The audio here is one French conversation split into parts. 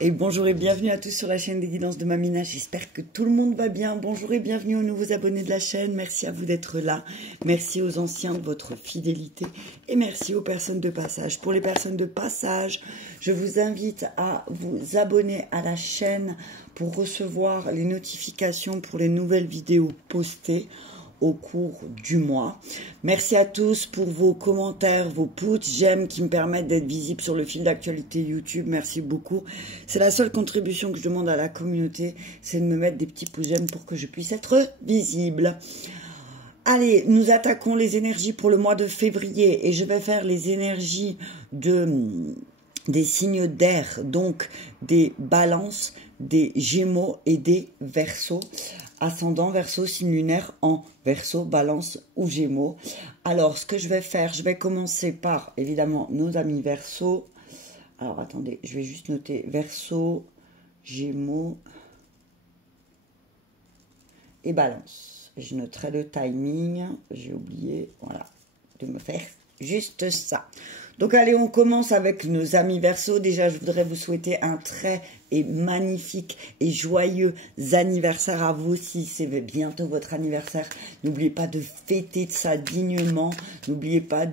Et bonjour et bienvenue à tous sur la chaîne des guidances de Mamina. J'espère que tout le monde va bien. Bonjour et bienvenue aux nouveaux abonnés de la chaîne. Merci à vous d'être là. Merci aux anciens de votre fidélité. Et merci aux personnes de passage. Pour les personnes de passage, je vous invite à vous abonner à la chaîne pour recevoir les notifications pour les nouvelles vidéos postées au cours du mois. Merci à tous pour vos commentaires, vos pouces, j'aime qui me permettent d'être visible sur le fil d'actualité YouTube. Merci beaucoup. C'est la seule contribution que je demande à la communauté, c'est de me mettre des petits pouces j'aime pour que je puisse être visible. Allez, nous attaquons les énergies pour le mois de février et je vais faire les énergies des signes d'air, donc des balances, des gémeaux et des verseaux. Ascendant, verseau, signe lunaire en verseau, balance ou gémeaux. Alors, ce que je vais faire, je vais commencer par, évidemment, nos amis verseau. Alors, attendez, je vais juste noter verseau, gémeaux et balance. Je noterai le timing, j'ai oublié, voilà, de me faire juste ça. Donc, allez, on commence avec nos amis verseau. Déjà, je voudrais vous souhaiter un très et magnifique et joyeux anniversaire à vous aussi. C'est bientôt votre anniversaire. N'oubliez pas de fêter ça dignement. N'oubliez pas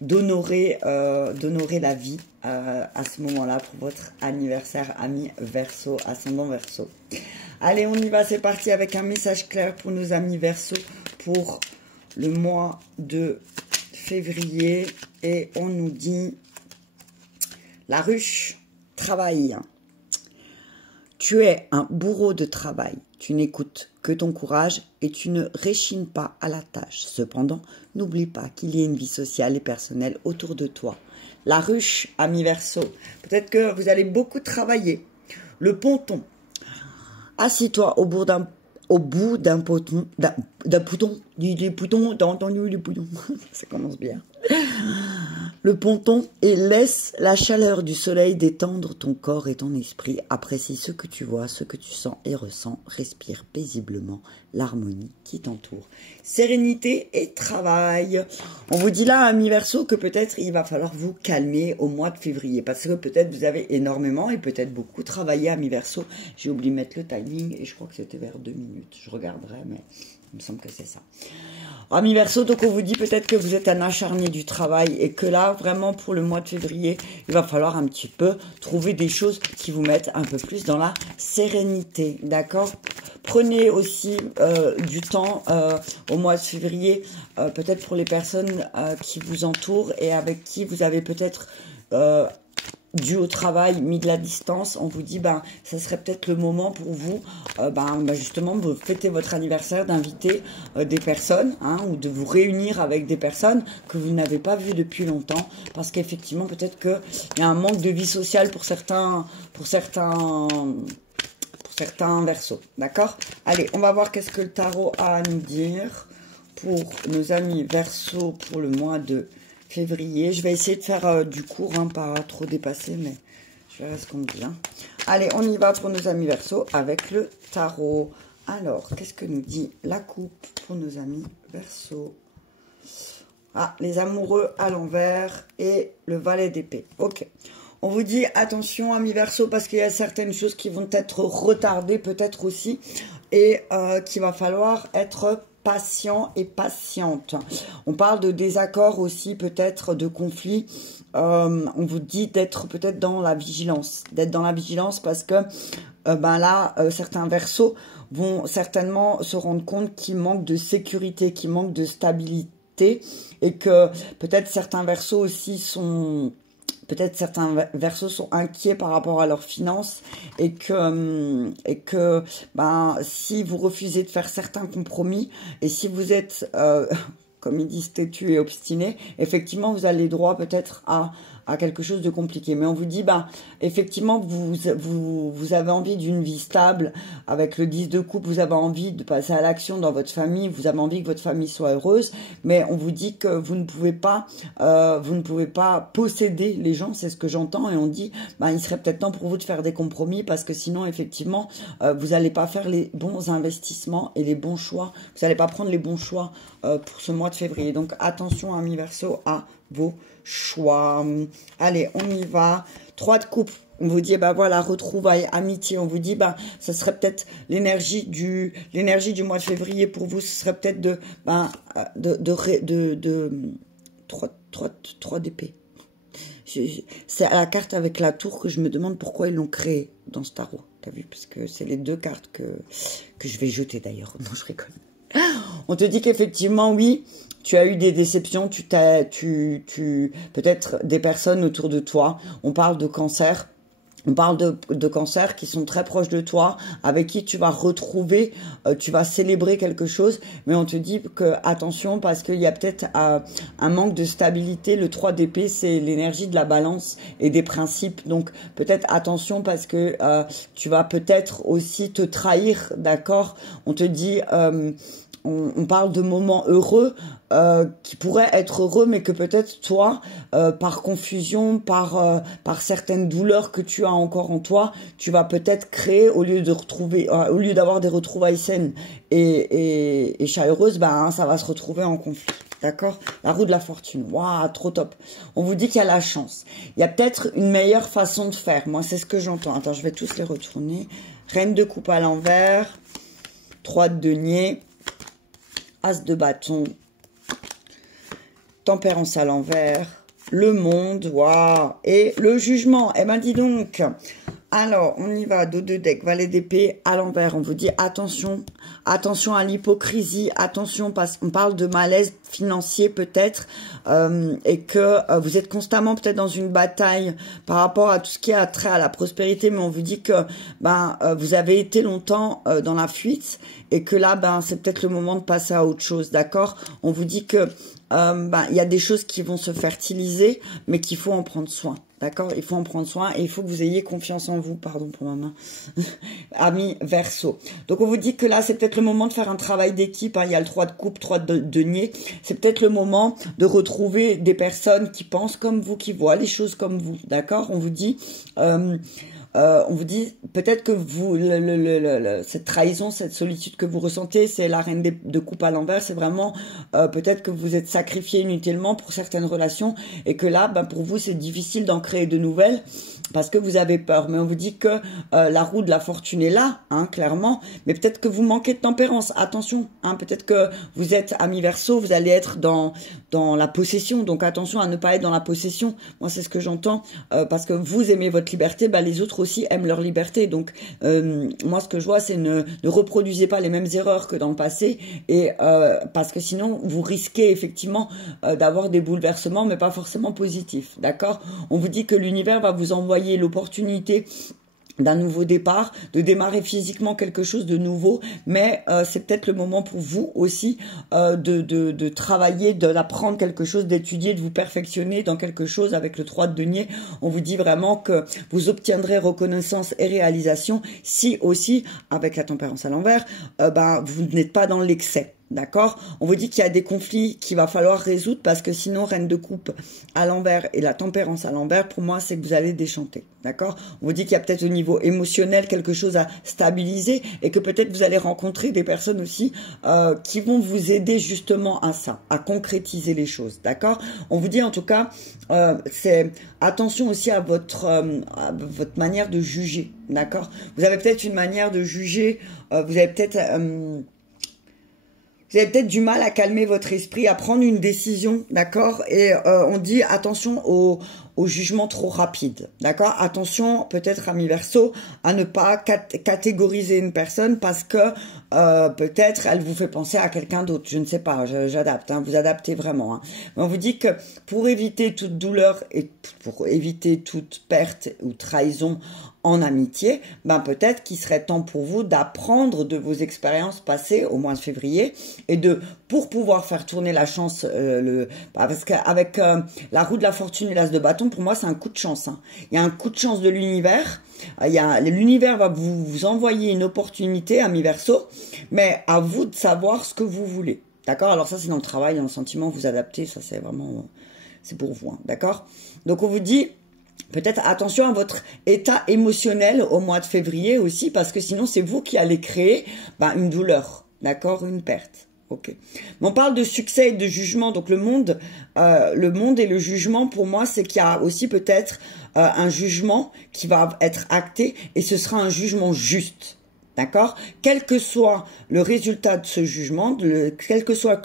d'honorer la vie à ce moment-là pour votre anniversaire, amis verseau, ascendant verseau. Allez, on y va. C'est parti avec un message clair pour nos amis verseau pour le mois de février. Et on nous dit la ruche travaille. Tu es un bourreau de travail. Tu n'écoutes que ton courage et tu ne réchines pas à la tâche. Cependant, n'oublie pas qu'il y a une vie sociale et personnelle autour de toi. La ruche, ami Verseau. Peut-être que vous allez beaucoup travailler. Le ponton. Assis-toi au bout d'un pouton. Des poutons, t'as entendu les poutons? Ça commence bien. Le ponton et laisse la chaleur du soleil détendre ton corps et ton esprit. Apprécie ce que tu vois, ce que tu sens et ressens. Respire paisiblement l'harmonie qui t'entoure. Sérénité et travail. On vous dit là, amis Verseau, que peut-être il va falloir vous calmer au mois de février. Parce que peut-être vous avez énormément et peut-être beaucoup travaillé, amis Verseau. J'ai oublié de mettre le timing et je crois que c'était vers 2 minutes. Je regarderai, mais il me semble que c'est ça. Amis Verseau, donc on vous dit peut-être que vous êtes un acharné du travail et que là, vraiment pour le mois de février, il va falloir un petit peu trouver des choses qui vous mettent un peu plus dans la sérénité, d'accord? Prenez aussi du temps au mois de février, peut-être pour les personnes qui vous entourent et avec qui vous avez peut-être dû au travail, mis de la distance, on vous dit, ça serait peut-être le moment pour vous, justement, de fêter votre anniversaire, d'inviter des personnes, ou de vous réunir avec des personnes que vous n'avez pas vues depuis longtemps, parce qu'effectivement, peut-être qu'il y a un manque de vie sociale pour certains verseaux, d'accord? Allez, on va voir qu'est-ce que le tarot a à nous dire pour nos amis verseaux pour le mois de février. Je vais essayer de faire du court, pas trop dépasser, mais je verrai ce qu'on me dit. Allez, on y va pour nos amis Verseau avec le tarot. Alors, qu'est-ce que nous dit la coupe pour nos amis Verseau? Ah, les amoureux à l'envers et le valet d'épée. Ok. On vous dit attention, amis Verseau, parce qu'il y a certaines choses qui vont être retardées peut-être aussi et qu'il va falloir être patient et patiente. On parle de désaccords aussi, peut-être de conflits. On vous dit d'être peut-être dans la vigilance. D'être dans la vigilance parce que certains Verseaux vont certainement se rendre compte qu'il manque de sécurité, qu'il manque de stabilité et que peut-être certains Verseaux aussi sont... Peut-être certains Verseaux sont inquiets par rapport à leurs finances et que si vous refusez de faire certains compromis et si vous êtes, comme ils disent, têtu et obstiné, effectivement, vous allez droit peut-être à quelque chose de compliqué. Mais on vous dit, effectivement, vous avez envie d'une vie stable. Avec le 10 de coupe, vous avez envie de passer à l'action dans votre famille. Vous avez envie que votre famille soit heureuse. Mais on vous dit que vous ne pouvez pas posséder les gens. C'est ce que j'entends. Et on dit, il serait peut-être temps pour vous de faire des compromis parce que sinon, effectivement, vous n'allez pas faire les bons investissements et les bons choix. Vous n'allez pas prendre les bons choix pour ce mois de février. Donc, attention, amis Verseau, à vos choix. Allez, on y va. 3 de coupe On vous dit, bah voilà, retrouvailles, amitié. On vous dit, bah, ça serait peut-être l'énergie du mois de février pour vous. Ce serait peut-être trois d'épée. C'est à la carte avec la tour que je me demande pourquoi ils l'ont créé dans ce tarot. T'as vu? Parce que c'est les deux cartes que je vais jeter d'ailleurs. Non, je rigole. On te dit qu'effectivement, oui, tu as eu des déceptions, peut-être des personnes autour de toi. On parle de cancer. On parle de cancers qui sont très proches de toi, avec qui tu vas retrouver, tu vas célébrer quelque chose, mais on te dit que attention parce qu'il y a peut-être un manque de stabilité. Le 3 d'épée, c'est l'énergie de la balance et des principes, donc peut-être attention parce que tu vas peut-être aussi te trahir, d'accord? On te dit... on parle de moments heureux qui pourraient être heureux, mais que peut-être toi, par confusion, par certaines douleurs que tu as encore en toi, tu vas peut-être créer au lieu d'avoir des retrouvailles saines et chaleureuses, ça va se retrouver en conflit. D'accord? La roue de la fortune. Waouh, trop top. On vous dit qu'il y a la chance. Il y a peut-être une meilleure façon de faire. Moi, c'est ce que j'entends. Attends, je vais tous les retourner. Reine de coupe à l'envers. 3 de denier. As de bâton, tempérance à l'envers, le monde, waouh, et le jugement. Eh ben dis donc. Alors, on y va, dos de deck, valet d'épée à l'envers. On vous dit attention, attention à l'hypocrisie, attention parce qu'on parle de malaise financier peut-être et que vous êtes constamment peut-être dans une bataille par rapport à tout ce qui a trait à la prospérité, mais on vous dit que vous avez été longtemps dans la fuite et que là, c'est peut-être le moment de passer à autre chose, d'accord? On vous dit que il y a des choses qui vont se fertiliser, mais qu'il faut en prendre soin. D'accord? Il faut en prendre soin et il faut que vous ayez confiance en vous. Pardon pour ma main. Amis Verseau. Donc, on vous dit que là, c'est peut-être le moment de faire un travail d'équipe. Il y a le 3 de coupe, 3 de denier. C'est peut-être le moment de retrouver des personnes qui pensent comme vous, qui voient les choses comme vous. D'accord? On vous dit... peut-être que vous, cette trahison, cette solitude que vous ressentez, c'est la reine de coupe à l'envers. C'est vraiment peut-être que vous êtes sacrifié inutilement pour certaines relations et que là, pour vous, c'est difficile d'en créer de nouvelles parce que vous avez peur. Mais on vous dit que la roue de la fortune est là, clairement. Mais peut-être que vous manquez de tempérance. Attention, peut-être que vous êtes ami Verseau, vous allez être dans la possession. Donc attention à ne pas être dans la possession. Moi, c'est ce que j'entends parce que vous aimez votre liberté, les autres aussi aiment leur liberté. Donc moi ce que je vois c'est ne reproduisez pas les mêmes erreurs que dans le passé et parce que sinon vous risquez effectivement d'avoir des bouleversements mais pas forcément positifs. D'accord? On vous dit que l'univers va vous envoyer l'opportunité d'un nouveau départ, de démarrer physiquement quelque chose de nouveau, mais c'est peut-être le moment pour vous aussi de travailler, d'apprendre quelque chose, d'étudier, de vous perfectionner dans quelque chose avec le 3 de denier. On vous dit vraiment que vous obtiendrez reconnaissance et réalisation si aussi, avec la tempérance à l'envers, vous n'êtes pas dans l'excès. D'accord? On vous dit qu'il y a des conflits qu'il va falloir résoudre parce que sinon, reine de coupe à l'envers et la tempérance à l'envers, pour moi, c'est que vous allez déchanter. D'accord? On vous dit qu'il y a peut-être au niveau émotionnel quelque chose à stabiliser et que peut-être vous allez rencontrer des personnes aussi qui vont vous aider justement à ça, à concrétiser les choses. D'accord? On vous dit en tout cas, c'est attention aussi à votre manière de juger. D'accord? Vous avez peut-être une manière de juger, vous avez peut-être du mal à calmer votre esprit, à prendre une décision, d'accord? Et on dit attention au jugement trop rapide, d'accord? Attention, peut-être, ami Verseau, à ne pas catégoriser une personne parce que peut-être elle vous fait penser à quelqu'un d'autre. Je ne sais pas, j'adapte, vous adaptez vraiment. Mais on vous dit que pour éviter toute douleur et pour éviter toute perte ou trahison en amitié, peut-être qu'il serait temps pour vous d'apprendre de vos expériences passées au mois de février et pour pouvoir faire tourner la chance, parce qu'avec la roue de la fortune et l'as de bâton, pour moi c'est un coup de chance. Il y a un coup de chance de l'univers. L'univers va vous envoyer une opportunité, ami Verseau, mais à vous de savoir ce que vous voulez. D'accord? Alors ça c'est dans le travail, dans le sentiment, vous adaptez, ça c'est vraiment, c'est pour vous. D'accord? Donc on vous dit, peut-être attention à votre état émotionnel au mois de février aussi, parce que sinon c'est vous qui allez créer une douleur, d'accord, une perte. Ok. Mais on parle de succès et de jugement, donc le monde et le jugement pour moi c'est qu'il y a aussi peut-être un jugement qui va être acté et ce sera un jugement juste. D'accord? Quel que soit le résultat de ce jugement, quel que soit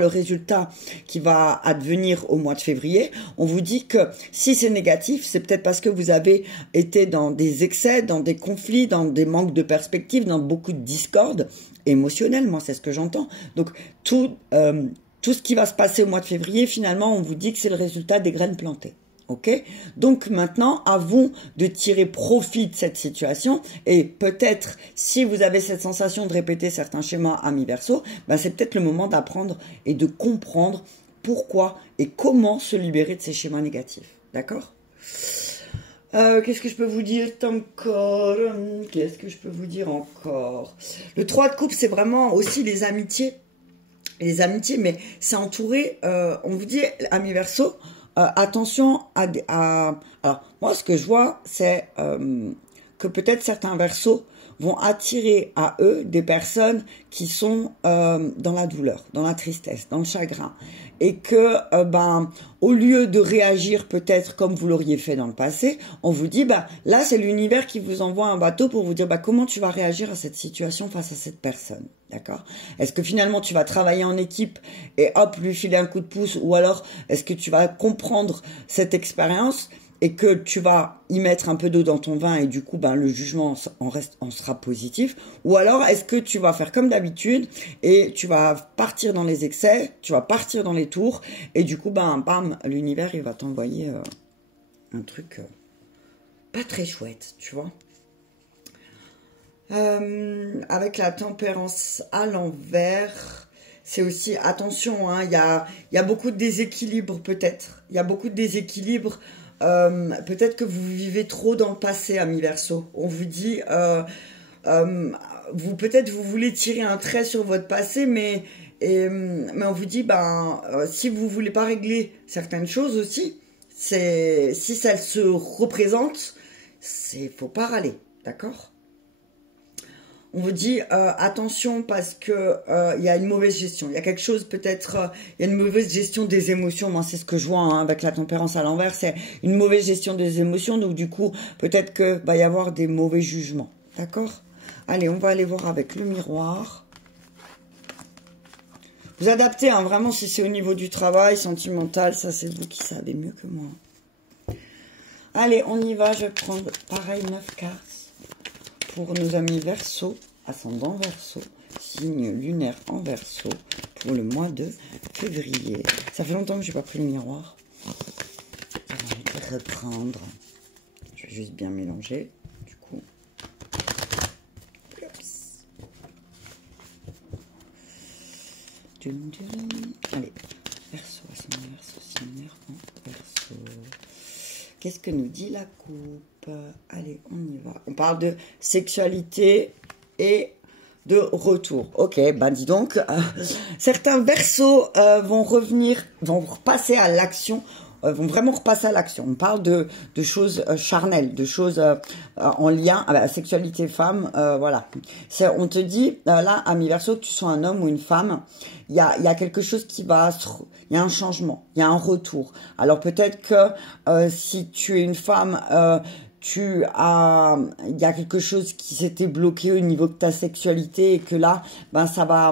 le résultat qui va advenir au mois de février, on vous dit que si c'est négatif, c'est peut-être parce que vous avez été dans des excès, dans des conflits, dans des manques de perspective, dans beaucoup de discorde émotionnelle, moi c'est ce que j'entends. Donc tout ce qui va se passer au mois de février, finalement, on vous dit que c'est le résultat des graines plantées. Ok? Donc maintenant, à vous de tirer profit de cette situation et peut-être, si vous avez cette sensation de répéter certains schémas Amis Verseau, ben c'est peut-être le moment d'apprendre et de comprendre pourquoi et comment se libérer de ces schémas négatifs. D'accord? Qu'est-ce que je peux vous dire encore? Qu'est-ce que je peux vous dire encore? Le 3 de coupe, c'est vraiment aussi les amitiés. Les amitiés, mais c'est entouré, on vous dit, Amis Verseau, attention alors, moi, ce que je vois, c'est que peut-être certains Verseaux vont attirer à eux des personnes qui sont dans la douleur, dans la tristesse, dans le chagrin. Et que, au lieu de réagir peut-être comme vous l'auriez fait dans le passé, on vous dit, là, c'est l'univers qui vous envoie un bateau pour vous dire, comment tu vas réagir à cette situation face à cette personne. D'accord? Est-ce que finalement tu vas travailler en équipe et hop, lui filer un coup de pouce, ou alors est-ce que tu vas comprendre cette expérience et que tu vas y mettre un peu d'eau dans ton vin et du coup, le jugement en sera positif, ou alors est-ce que tu vas faire comme d'habitude et tu vas partir dans les excès, tu vas partir dans les tours et du coup, bam, l'univers il va t'envoyer un truc pas très chouette, tu vois. Avec la tempérance à l'envers, c'est aussi, attention, hein, il y a beaucoup de déséquilibre peut-être. Il y a beaucoup de déséquilibre. Peut-être que vous vivez trop dans le passé, Amis Verseau. On vous dit, peut-être vous voulez tirer un trait sur votre passé, mais on vous dit, si vous voulez pas régler certaines choses aussi, si ça se représente, faut pas râler, d'accord? On vous dit attention parce que il y a une mauvaise gestion. Il y a quelque chose peut-être, il y a une mauvaise gestion des émotions. Moi, c'est ce que je vois avec la tempérance à l'envers, c'est une mauvaise gestion des émotions. Donc du coup, peut-être que va y avoir des mauvais jugements. D'accord? Allez, on va aller voir avec le miroir. Vous adaptez, vraiment, si c'est au niveau du travail, sentimental, ça c'est vous qui savez mieux que moi. Allez, on y va. Je vais prendre pareil 9 cartes. Pour nos amis Verseau, ascendant Verseau, signe lunaire en Verseau, pour le mois de février. Ça fait longtemps que je n'ai pas pris le miroir. Je vais reprendre. Je vais juste bien mélanger, du coup. Allez, Verseau, ascendant Verseau, signe lunaire en Verseau. Qu'est-ce que nous dit la coupe? Allez, on y va. On parle de sexualité et de retour. Ok, dis donc, certains Verseaux vont repasser à l'action, vont vraiment repasser à l'action. On parle de choses charnelles, de choses en lien avec la sexualité femme, voilà. On te dit, là, Amis Verseau, que tu sois un homme ou une femme, il y a quelque chose qui va il y a un changement, il y a un retour. Alors peut-être que si tu es une femme, il y a quelque chose qui s'était bloqué au niveau de ta sexualité et que là, ça va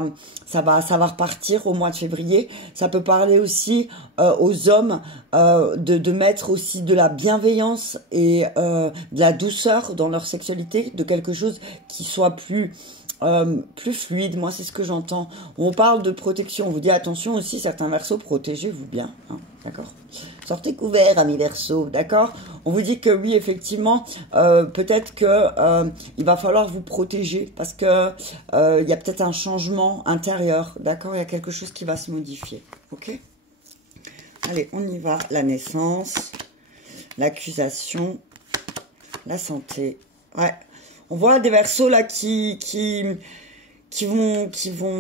repartir au mois de février. Ça peut parler aussi aux hommes de mettre aussi de la bienveillance et de la douceur dans leur sexualité, de quelque chose qui soit plus fluide. Moi, c'est ce que j'entends. On parle de protection. On vous dit attention aussi, certains Verseaux, protégez-vous bien. Hein, d'accord? Sortez couverts, Amis Verseaux, d'accord? On vous dit que oui, effectivement, peut-être que il va falloir vous protéger parce que il y a peut-être un changement intérieur, d'accord? Il y a quelque chose qui va se modifier, ok? Allez, on y va. La naissance, l'accusation, la santé. Ouais. On voit des Verseaux là qui vont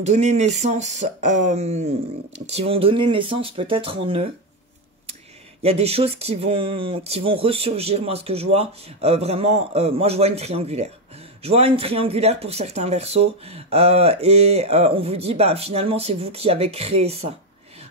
donner naissance, peut-être en eux. Il y a des choses qui vont ressurgir. Moi, ce que je vois, vraiment, moi, je vois une triangulaire. Je vois une triangulaire pour certains Verseaux et on vous dit, finalement, c'est vous qui avez créé ça.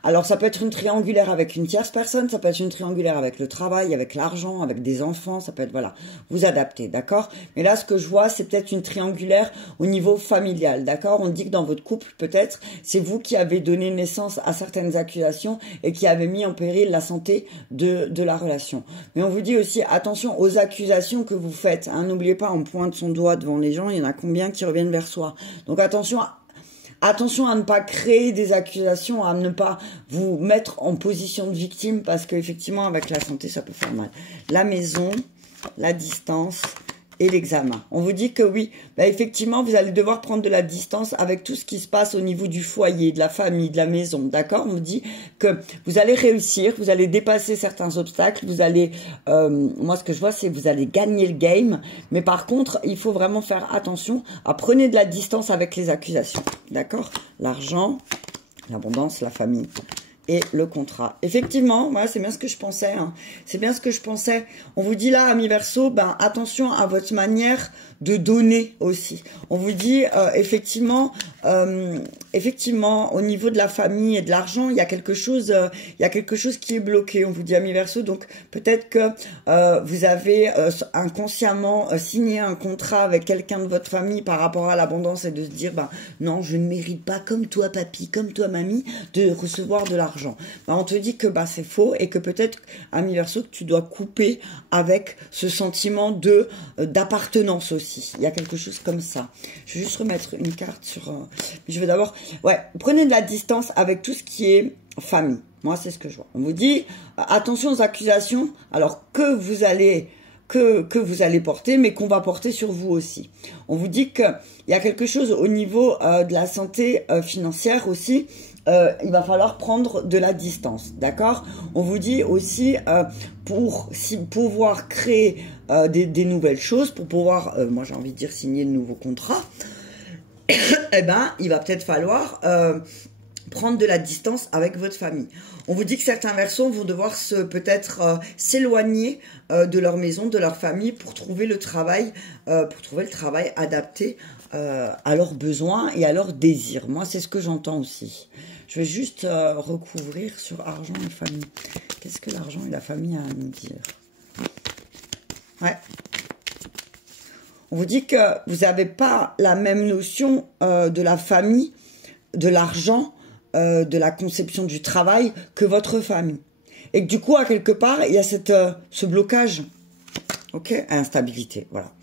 Alors, ça peut être une triangulaire avec une tierce personne, ça peut être une triangulaire avec le travail, avec l'argent, avec des enfants, ça peut être, voilà, vous adaptez, d'accord? Mais là, ce que je vois, c'est peut-être une triangulaire au niveau familial, d'accord? On dit que dans votre couple, peut-être, c'est vous qui avez donné naissance à certaines accusations et qui avez mis en péril la santé de la relation. Mais on vous dit aussi, attention aux accusations que vous faites, hein. N'oubliez pas, on pointe son doigt devant les gens, il y en a combien qui reviennent vers soi. Donc attention à ne pas créer des accusations, à ne pas vous mettre en position de victime, parce qu'effectivement, avec la santé, ça peut faire mal. La maison, la distance et l'examen. On vous dit que oui, bah effectivement, vous allez devoir prendre de la distance avec tout ce qui se passe au niveau du foyer, de la famille, de la maison, d'accord? On vous dit que vous allez réussir, vous allez dépasser certains obstacles, vous allez, moi ce que je vois, c'est que vous allez gagner le game, mais par contre, il faut vraiment faire attention à prenez de la distance avec les accusations, d'accord? L'argent, l'abondance, la famille et le contrat. Effectivement, voilà, c'est bien ce que je pensais. Hein. C'est bien ce que je pensais. On vous dit là, amis Verseau, ben attention à votre manière de donner aussi. On vous dit effectivement, au niveau de la famille et de l'argent, il y a quelque chose qui est bloqué. On vous dit, amis Verseau, donc peut-être que vous avez inconsciemment signé un contrat avec quelqu'un de votre famille par rapport à l'abondance et de se dire, ben non, je ne mérite pas comme toi papy, comme toi mamie, de recevoir de l'argent. Ben, on te dit que bah, c'est faux et que peut-être, ami Verseau, que tu dois couper avec ce sentiment d'appartenance aussi. Il y a quelque chose comme ça. Je vais juste remettre une carte sur... je vais d'abord... Ouais, prenez de la distance avec tout ce qui est famille. Moi, c'est ce que je vois. On vous dit, attention aux accusations, alors que vous allez porter, mais qu'on va porter sur vous aussi. On vous dit qu'il y a quelque chose au niveau de la santé financière aussi. Il va falloir prendre de la distance, d'accord? On vous dit aussi pour pouvoir créer des nouvelles choses, pour pouvoir, moi j'ai envie de dire signer de nouveaux contrats, eh ben il va peut-être falloir prendre de la distance avec votre famille. On vous dit que certains Verseaux vont devoir peut-être s'éloigner de leur maison, de leur famille pour trouver le travail adapté à leurs besoins et à leurs désirs. Moi, c'est ce que j'entends aussi. Je vais juste recouvrir sur argent et famille. Qu'est-ce que l'argent et la famille a à nous dire? Ouais. On vous dit que vous n'avez pas la même notion de la famille, de l'argent, de la conception du travail que votre famille. Et que du coup, à quelque part, il y a ce blocage. Ok? Instabilité, voilà.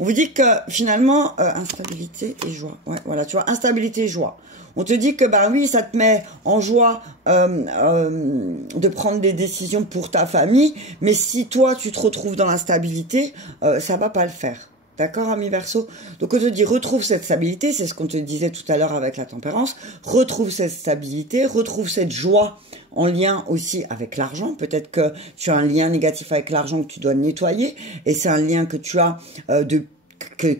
On vous dit que finalement, instabilité et joie. Ouais, voilà, tu vois, instabilité et joie. On te dit que, bah oui, ça te met en joie de prendre des décisions pour ta famille, mais si toi, tu te retrouves dans l'instabilité, ça va pas le faire. D'accord, ami Verseau? Donc, on te dit, retrouve cette stabilité, c'est ce qu'on te disait tout à l'heure avec la tempérance, retrouve cette stabilité, retrouve cette joie en lien aussi avec l'argent. Peut-être que tu as un lien négatif avec l'argent que tu dois nettoyer, et c'est un lien que tu as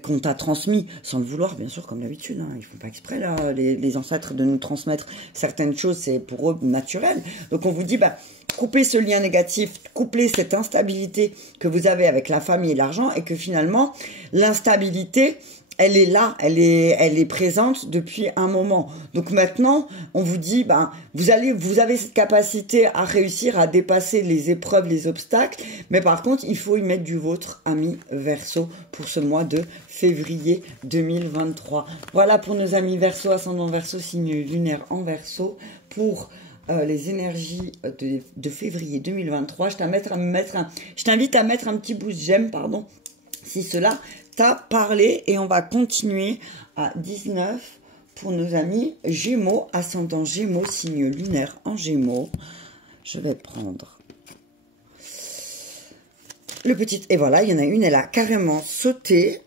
qu'on t'a transmis sans le vouloir, bien sûr, comme d'habitude. Hein. Ils font pas exprès, là, les ancêtres, de nous transmettre certaines choses, c'est pour eux naturel. Donc, on vous dit, bah, coupez ce lien négatif, coupez cette instabilité que vous avez avec la famille et l'argent, et que finalement, l'instabilité, elle est là, elle est présente depuis un moment. Donc maintenant, on vous dit, ben, vous avez cette capacité à réussir à dépasser les épreuves, les obstacles, mais par contre, il faut y mettre du vôtre, ami Verseau, pour ce mois de février 2023. Voilà pour nos amis Verseau, ascendant Verseau, signe lunaire en Verseau, pour les énergies de février 2023. Je t'invite à mettre un petit boost j'aime, pardon, si cela t'a parlé, et on va continuer à 19 pour nos amis Gémeaux, ascendant Gémeaux, signe lunaire en Gémeaux. Je vais prendre le petit, et voilà, il y en a une, elle a carrément sauté.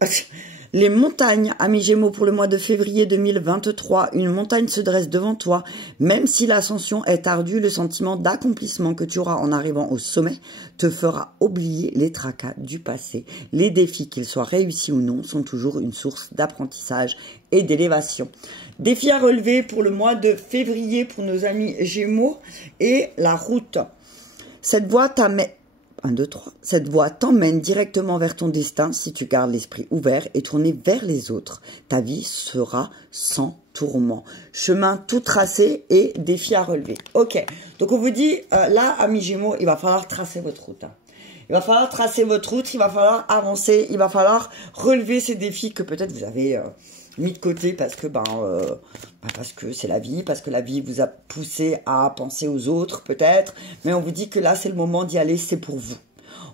Les montagnes, amis Gémeaux, pour le mois de février 2023, une montagne se dresse devant toi. Même si l'ascension est ardue, le sentiment d'accomplissement que tu auras en arrivant au sommet te fera oublier les tracas du passé. Les défis, qu'ils soient réussis ou non, sont toujours une source d'apprentissage et d'élévation. Défi à relever pour le mois de février pour nos amis Gémeaux et la route. Cette voie t'amène... 1, 2, 3. Cette voie t'emmène directement vers ton destin si tu gardes l'esprit ouvert et tourné vers les autres. Ta vie sera sans tourment. Chemin tout tracé et défi à relever. Ok, donc on vous dit, là, amis Gémeaux, il va falloir tracer votre route. Hein. Il va falloir tracer votre route, il va falloir avancer, il va falloir relever ces défis que peut-être vous avez mis de côté parce que parce que c'est la vie, parce que la vie vous a poussé à penser aux autres peut-être. Mais on vous dit que là, c'est le moment d'y aller, c'est pour vous.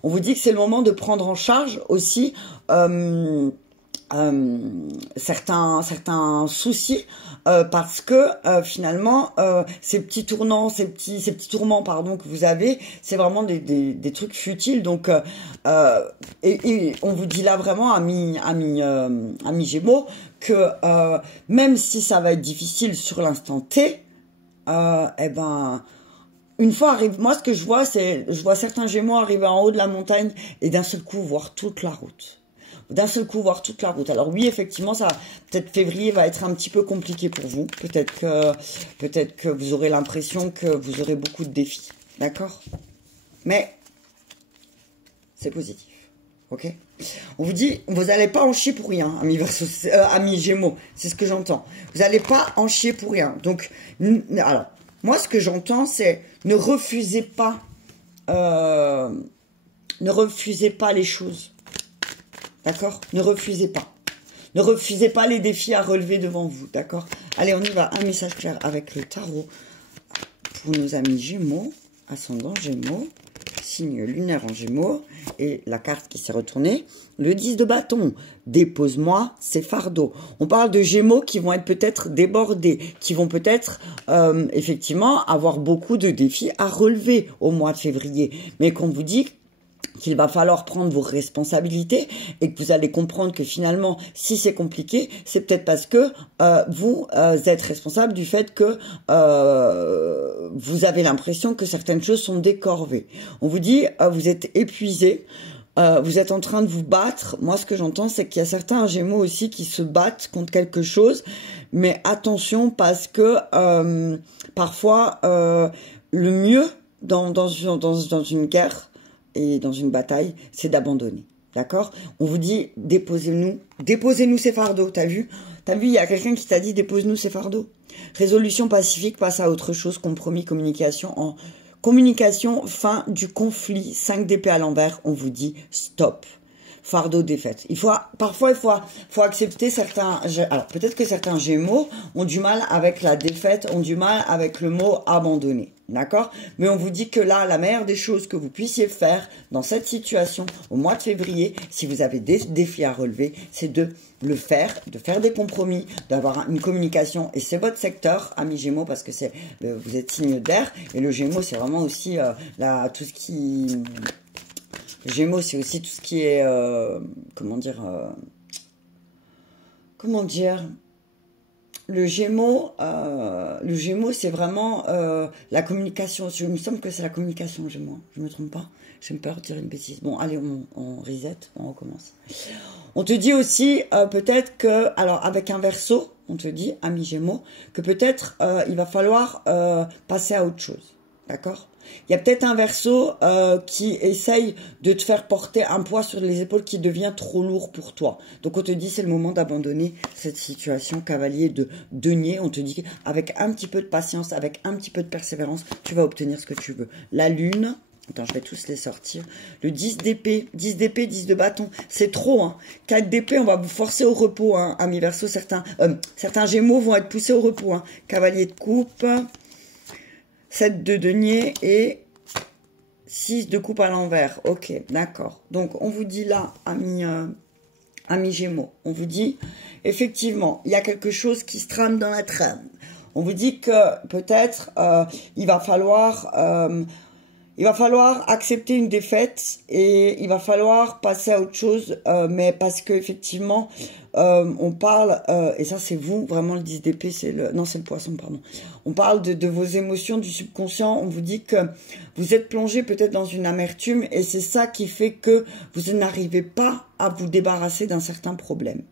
On vous dit que c'est le moment de prendre en charge aussi certains soucis parce que finalement ces petits tournants, ces petits tourments pardon que vous avez, c'est vraiment des trucs futiles. Donc et on vous dit là vraiment amis Gémeaux que même si ça va être difficile sur l'instant T, une fois arrive, moi ce que je vois certains Gémeaux arriver en haut de la montagne et d'un seul coup voir toute la route. D'un seul coup voir toute la route. Alors oui, effectivement, ça peut-être février va être un petit peu compliqué pour vous. Peut-être que vous aurez l'impression que vous aurez beaucoup de défis. D'accord? Mais c'est positif. Ok? On vous dit, vous n'allez pas en chier pour rien, amis Gémeaux. C'est ce que j'entends. Vous n'allez pas en chier pour rien. Donc, alors, moi, ce que j'entends, c'est ne refusez pas les choses. D'accord? Ne refusez pas. Ne refusez pas les défis à relever devant vous. D'accord? Allez, on y va. Un message clair avec le tarot pour nos amis Gémeaux, ascendant Gémeaux, signe lunaire en Gémeaux, et la carte qui s'est retournée, le 10 de bâton. Dépose-moi ces fardeaux. On parle de Gémeaux qui vont être peut-être débordés, qui vont peut-être effectivement avoir beaucoup de défis à relever au mois de février. Mais qu'on vous dit qu'il va falloir prendre vos responsabilités et que vous allez comprendre que finalement, si c'est compliqué, c'est peut-être parce que vous êtes responsable du fait que vous avez l'impression que certaines choses sont décorvées. On vous dit, vous êtes épuisé, vous êtes en train de vous battre. Moi, ce que j'entends, c'est qu'il y a certains Gémeaux aussi qui se battent contre quelque chose, mais attention parce que parfois, le mieux dans une guerre, et dans une bataille, c'est d'abandonner. D'accord? On vous dit, déposez-nous ces fardeaux. T'as vu, il y a quelqu'un qui t'a dit, dépose-nous ces fardeaux. Résolution pacifique, passe à autre chose, compromis, communication. Fin du conflit, 5 d'épée à l'envers, on vous dit, stop. Fardeau, défaite. Parfois, il faut accepter certains... Alors, peut-être que certains Gémeaux ont du mal avec la défaite, ont du mal avec le mot abandonner. D'accord? Mais on vous dit que là, la meilleure des choses que vous puissiez faire dans cette situation, au mois de février, si vous avez des défis à relever, c'est de le faire, de faire des compromis, d'avoir une communication. Et c'est votre secteur, amis Gémeaux, parce que vous êtes signe d'air. Et le Gémeaux, c'est vraiment aussi tout ce qui... Gémeaux, c'est aussi tout ce qui est... comment dire le Gémeaux, c'est vraiment la communication. Il me semble que c'est la communication, Gémeaux. Je me trompe pas. J'aime pas dire une bêtise. Bon, allez, on reset, on recommence. On te dit aussi, peut-être que... Alors, avec un verso, on te dit, ami Gémeaux, que peut-être il va falloir passer à autre chose. D'accord? Il y a peut-être un verso qui essaye de te faire porter un poids sur les épaules qui devient trop lourd pour toi. Donc on te dit c'est le moment d'abandonner cette situation. Cavalier de denier, on te dit avec un petit peu de patience, avec un petit peu de persévérance, tu vas obtenir ce que tu veux. La lune, attends, je vais tous les sortir. Le 10 d'épée, 10 de bâton, c'est trop. Hein. 4 d'épée, on va vous forcer au repos, hein, amis Verseau. Certains Gémeaux vont être poussés au repos. Hein. Cavalier de coupe. 7 de denier et 6 de coupe à l'envers. Ok, d'accord. Donc, on vous dit là, amis Gémeaux, on vous dit, effectivement, il y a quelque chose qui se trame dans la trame. On vous dit que peut-être il va falloir accepter une défaite et il va falloir passer à autre chose, mais parce que effectivement, on parle, et ça c'est vous, vraiment le 10 d'épée, c'est le poisson, pardon. On parle de vos émotions, du subconscient, on vous dit que vous êtes plongé peut-être dans une amertume et c'est ça qui fait que vous n'arrivez pas à vous débarrasser d'un certain problème.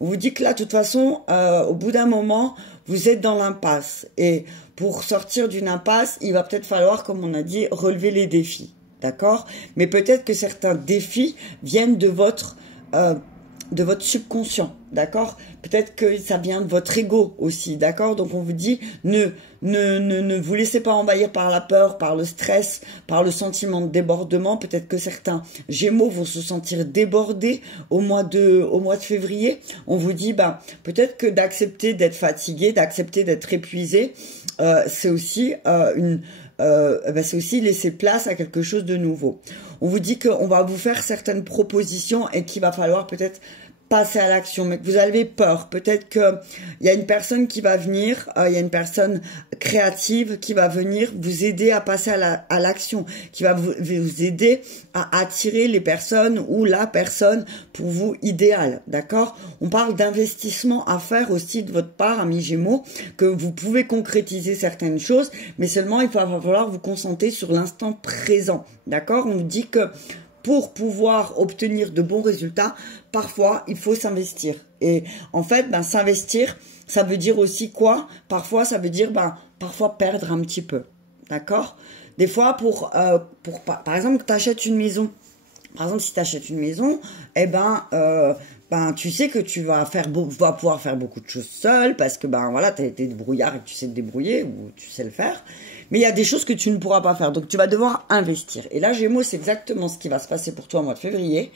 On vous dit que là, de toute façon, au bout d'un moment, vous êtes dans l'impasse. Et pour sortir d'une impasse, il va peut-être falloir, comme on a dit, relever les défis. D'accord? Mais peut-être que certains défis viennent de votre de votre subconscient, d'accord? Peut-être que ça vient de votre ego aussi, d'accord? Donc on vous dit, ne vous laissez pas envahir par la peur, par le stress, par le sentiment de débordement. Peut-être que certains Gémeaux vont se sentir débordés au mois de février. On vous dit, peut-être que d'accepter d'être fatigué, d'accepter d'être épuisé, c'est aussi c'est aussi laisser place à quelque chose de nouveau. On vous dit qu'on va vous faire certaines propositions et qu'il va falloir peut-être passer à l'action, mais que vous avez peur. Peut-être qu'il y a une personne qui va venir, il y a une personne créative qui va venir vous aider à passer à l'action, qui va vous aider à attirer les personnes ou la personne pour vous idéale, d'accord? On parle d'investissement à faire aussi de votre part, amis Gémeaux, que vous pouvez concrétiser certaines choses, mais seulement il va falloir vous concentrer sur l'instant présent, d'accord? On nous dit que pour pouvoir obtenir de bons résultats, parfois, il faut s'investir. Et en fait, s'investir, ça veut dire aussi quoi? Parfois, ça veut dire, parfois perdre un petit peu. D'accord? Des fois, par exemple, tu achètes une maison. Par exemple, si tu achètes une maison, tu sais que tu vas pouvoir faire beaucoup de choses seul parce que, voilà, tu as été débrouillard et que tu sais te débrouiller ou tu sais le faire. Mais il y a des choses que tu ne pourras pas faire. Donc, tu vas devoir investir. Et là, Gémeaux, c'est exactement ce qui va se passer pour toi au mois de février.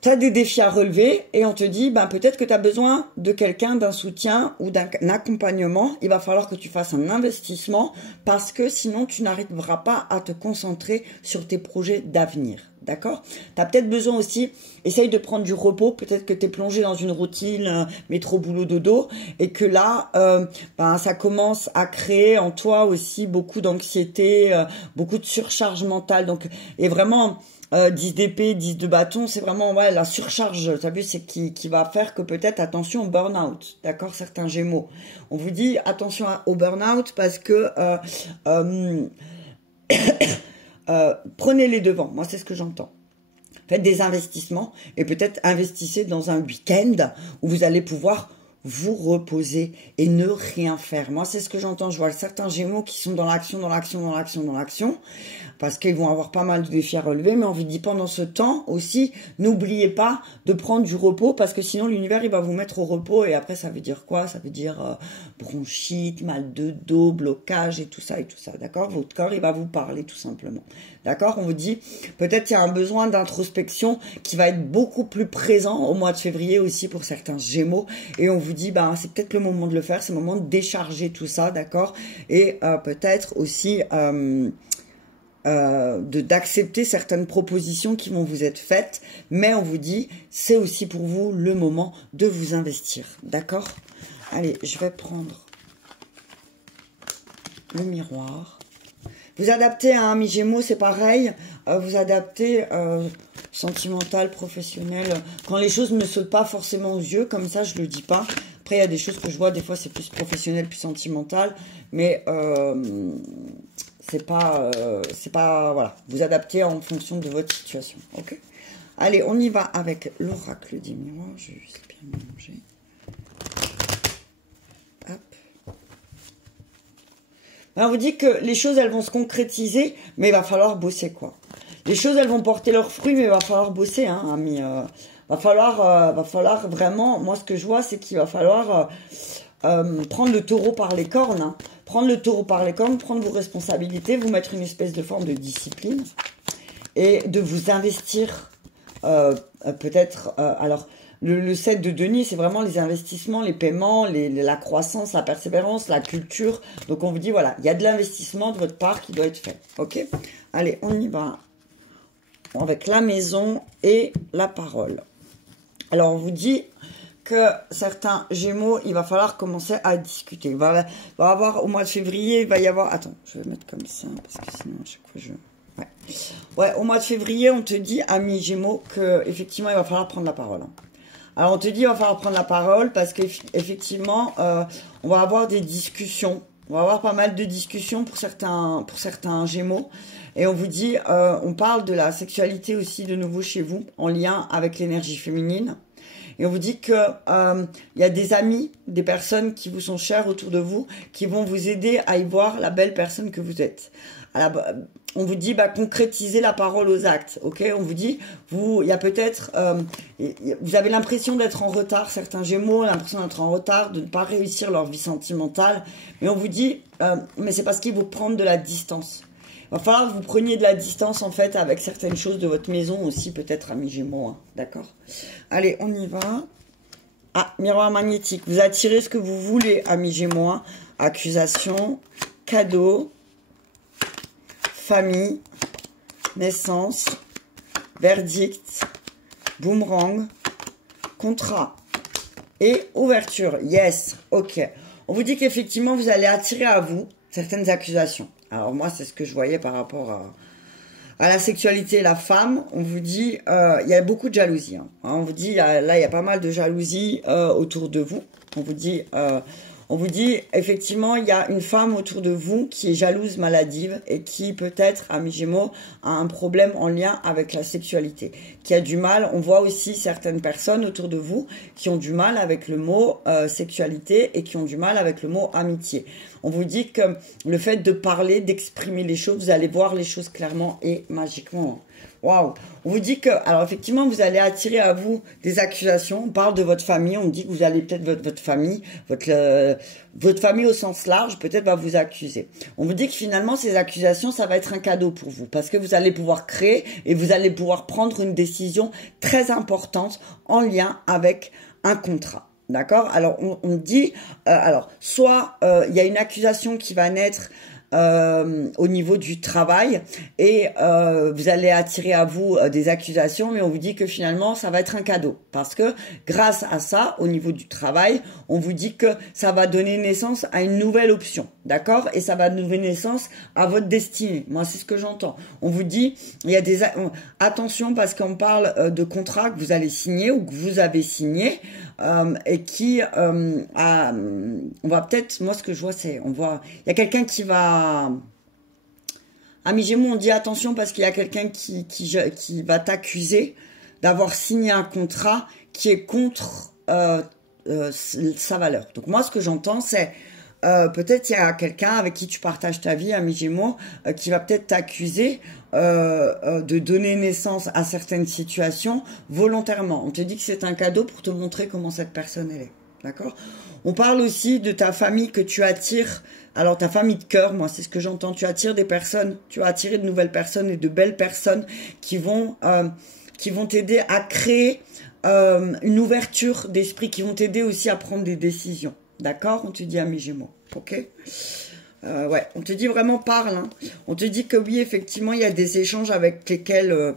Tu as des défis à relever et on te dit, peut-être que tu as besoin de quelqu'un, d'un soutien ou d'un accompagnement. Il va falloir que tu fasses un investissement parce que sinon, tu n'arriveras pas à te concentrer sur tes projets d'avenir. D'accord? Tu as peut-être besoin aussi, essaye de prendre du repos. Peut-être que tu es plongé dans une routine métro, boulot, dodo et que là, ça commence à créer en toi aussi beaucoup d'anxiété, beaucoup de surcharge mentale. Donc, et vraiment... 10 d'épée, 10 de bâton, c'est vraiment la surcharge, tu as vu, c'est qui va faire que peut-être attention au burn-out, d'accord, certains Gémeaux. On vous dit attention au burn-out parce que prenez les devants, moi c'est ce que j'entends. Faites des investissements et peut-être investissez dans un week-end où vous allez pouvoir vous reposer et ne rien faire. Moi, c'est ce que j'entends. Je vois certains Gémeaux qui sont dans l'action, parce qu'ils vont avoir pas mal de défis à relever, mais on vous dit pendant ce temps aussi, n'oubliez pas de prendre du repos, parce que sinon l'univers, il va vous mettre au repos, et après, ça veut dire quoi? Ça veut dire bronchite, mal de dos, blocage, et tout ça, d'accord? Votre corps, il va vous parler, tout simplement. D'accord? On vous dit, peut-être il y a un besoin d'introspection qui va être beaucoup plus présent au mois de février aussi pour certains Gémeaux, et on vous dit, c'est peut-être le moment de le faire, c'est le moment de décharger tout ça, d'accord? Et peut-être aussi... d'accepter certaines propositions qui vont vous être faites, mais on vous dit, c'est aussi pour vous le moment de vous investir, d'accord? Allez, je vais prendre le miroir. Vous adaptez à un ami Gémeaux, c'est pareil, vous adaptez sentimental, professionnel, quand les choses ne sautent pas forcément aux yeux, comme ça, je le dis pas. Après, il y a des choses que je vois, des fois, c'est plus professionnel, plus sentimental, mais... c'est pas, voilà, vous adaptez en fonction de votre situation, ok? Allez, on y va avec l'oracle du miroir, je vais juste bien mélanger. Hop. On vous dit que les choses, elles vont se concrétiser, mais il va falloir bosser, quoi. Les choses, elles vont porter leurs fruits, mais il va falloir bosser, hein, amis. Va falloir vraiment, moi, ce que je vois, c'est qu'il va falloir prendre le taureau par les cornes, hein. Prendre le taureau par les cornes, prendre vos responsabilités, vous mettre une espèce de forme de discipline et de vous investir peut-être... alors, le 7 de denier, c'est vraiment les investissements, les paiements, la croissance, la persévérance, la culture. Donc, on vous dit, voilà, il y a de l'investissement de votre part qui doit être fait. Ok? Allez, on y va avec la maison et la parole. Alors, on vous dit... que certains Gémeaux, il va falloir commencer à discuter. Il va avoir, au mois de février, il va y avoir... Attends, je vais mettre comme ça, parce que sinon, à chaque fois, Ouais, au mois de février, on te dit, ami Gémeaux, qu'effectivement, il va falloir prendre la parole. Alors, on te dit, il va falloir prendre la parole, parce qu'effectivement, on va avoir des discussions. On va avoir pas mal de discussions pour certains Gémeaux. Et on vous dit, on parle de la sexualité aussi, de nouveau, chez vous, en lien avec l'énergie féminine. Et on vous dit que y a des amis, des personnes qui vous sont chères autour de vous, qui vont vous aider à y voir la belle personne que vous êtes. on vous dit, concrétiser la parole aux actes, ok? On vous dit, il y a peut-être, vous avez l'impression d'être en retard, certains Gémeaux ont l'impression d'être en retard, de ne pas réussir leur vie sentimentale, mais on vous dit, mais c'est parce qu'il vous prendre de la distance. Il va falloir que vous preniez de la distance, en fait, avec certaines choses de votre maison aussi, peut-être, amis Gémeaux, hein, d'accord? Allez, on y va. Ah, miroir magnétique, vous attirez ce que vous voulez, amis Gémeaux, hein. Accusation, cadeau, famille, naissance, verdict, boomerang, contrat et ouverture. Yes, ok. On vous dit qu'effectivement, vous allez attirer à vous certaines accusations. Alors moi, c'est ce que je voyais par rapport à la sexualité et la femme. On vous dit, il y a beaucoup de jalousie. Hein. On vous dit, là, il y a pas mal de jalousie autour de vous. On vous dit, effectivement, il y a une femme autour de vous qui est jalouse, maladive et qui peut-être, amis Gémeaux, a un problème en lien avec la sexualité, qui a du mal. On voit aussi certaines personnes autour de vous qui ont du mal avec le mot sexualité et qui ont du mal avec le mot amitié. On vous dit que le fait de parler, d'exprimer les choses, vous allez voir les choses clairement et magiquement. Waouh! On vous dit que, alors effectivement, vous allez attirer à vous des accusations. On parle de votre famille, on dit que vous allez peut-être votre famille, votre famille au sens large, peut-être va vous accuser. On vous dit que finalement, ces accusations, ça va être un cadeau pour vous, parce que vous allez pouvoir créer et vous allez pouvoir prendre une décision très importante en lien avec un contrat. D'accord? Alors, on dit, soit il y a une accusation qui va naître au niveau du travail et vous allez attirer à vous des accusations, mais on vous dit que finalement ça va être un cadeau parce que grâce à ça, au niveau du travail, on vous dit que ça va donner naissance à une nouvelle option, d'accord? Et ça va donner naissance à votre destinée. Moi, c'est ce que j'entends. On vous dit, il y a attention parce qu'on parle de contrat que vous allez signer ou que vous avez signé et qui on va peut-être, moi ce que je vois c'est, il y a quelqu'un qui va, amis Gémeaux, on dit attention parce qu'il y a quelqu'un qui va t'accuser d'avoir signé un contrat qui est contre sa valeur. Donc moi ce que j'entends c'est peut-être il y a quelqu'un avec qui tu partages ta vie, amis Gémeaux, qui va peut-être t'accuser de donner naissance à certaines situations volontairement. On te dit que c'est un cadeau pour te montrer comment cette personne elle est. D'accord? On parle aussi de ta famille que tu attires. Alors ta famille de cœur, moi c'est ce que j'entends. Tu attires des personnes, tu vas attirer de nouvelles personnes et de belles personnes qui vont t'aider à créer une ouverture d'esprit, qui vont t'aider aussi à prendre des décisions. D'accord? On te dit amis Gémeaux. Ok? Ouais, on te dit vraiment parle. Hein. On te dit que oui, effectivement, il y a des échanges avec lesquels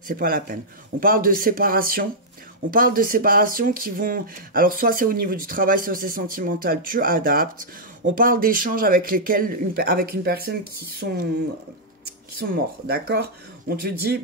c'est pas la peine. On parle de séparation. On parle de séparation qui vont... Alors, soit c'est au niveau du travail, soit c'est sentimental, tu adaptes. On parle d'échanges avec lesquels, avec une personne qui sont morts, d'accord? On te dit,